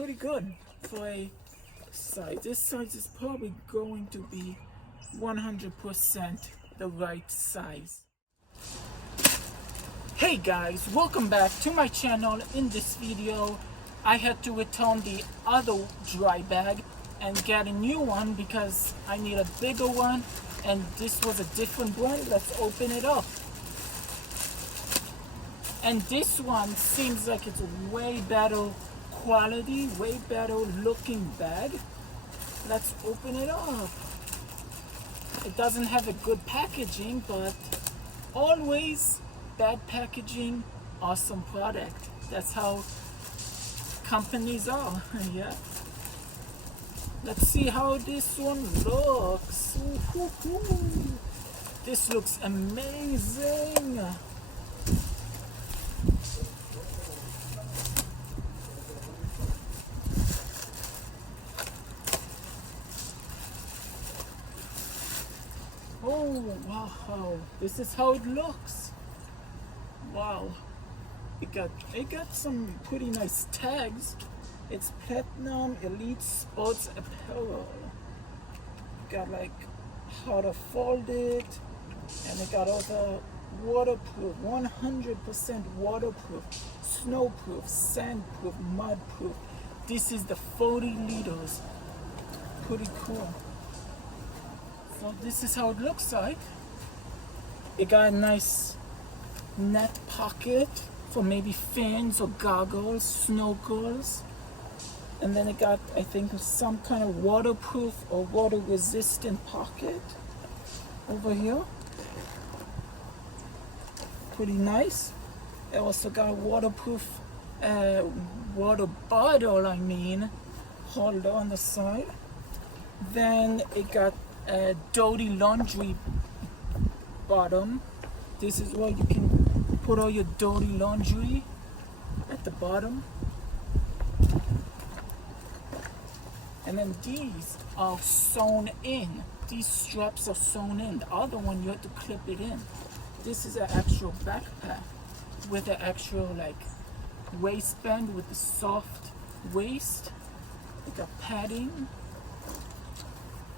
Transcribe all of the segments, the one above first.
pretty good for a size. This size is probably going to be 100% the right size. Hey guys, welcome back to my channel. In this video, I had to return the other dry bag and get a new one because I need a bigger one, and this was a different brand. Let's open it up. And this one seems like it's a way better quality, way better looking bag. Let's open it up. It doesn't have a good packaging, but always bad packaging, awesome product. That's how companies are. Yeah. Let's see how this one looks. Ooh. This looks amazing. Oh wow, this is how it looks. Wow, it got some pretty nice tags. It's Platinum Elite Sports Apparel. Got like how to fold it, and it got all the waterproof, 100% waterproof, snowproof, sandproof, mudproof. This is the 40 liters. Pretty cool. So this is how it looks like. It got a nice net pocket for maybe fins or goggles, snorkels. And then it got, I think, some kind of waterproof or water resistant pocket over here. Pretty nice. It also got a waterproof water bottle, holder on the side. Then it got a dirty laundry bottom. This is where you can put all your dirty laundry at the bottom. And then these are sewn in. These straps are sewn in. The other one, you have to clip it in. This is an actual backpack with an actual waistband with the soft waist. It got padding.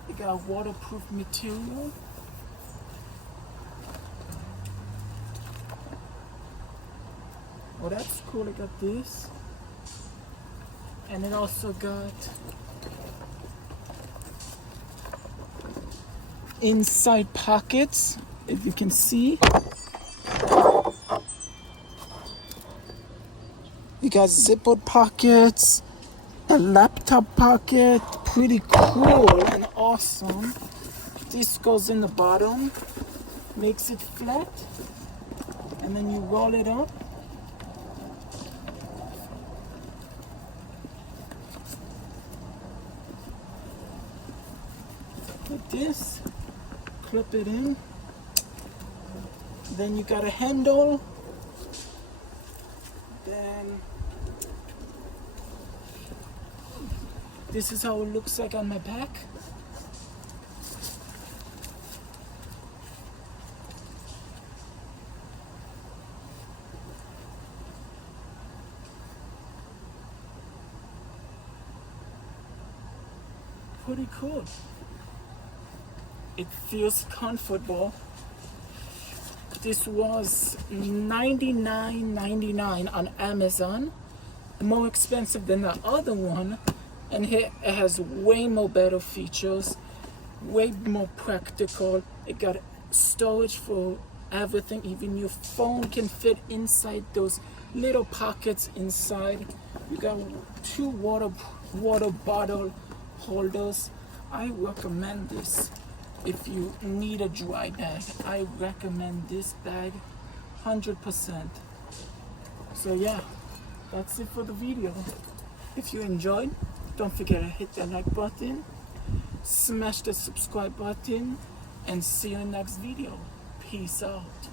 It got waterproof material. Oh, that's cool. It got this. And it also got inside pockets, if you can see. You got zippered pockets, a laptop pocket, pretty cool and awesome. This goes in the bottom, makes it flat, and then you roll it up. Like this, clip it in. Then you got a handle. Then this is how it looks like on my back. Pretty cool. It feels comfortable. This was $99.99 on Amazon. More expensive than the other one. And here it has way more better features, way more practical. It got storage for everything. Even your phone can fit inside those little pockets inside. You got two water bottle holders. I recommend this. If you need a dry bag, I recommend this bag 100%. So yeah, that's it for the video. If you enjoyed, don't forget to hit that like button, smash the subscribe button, and see you in the next video. Peace out.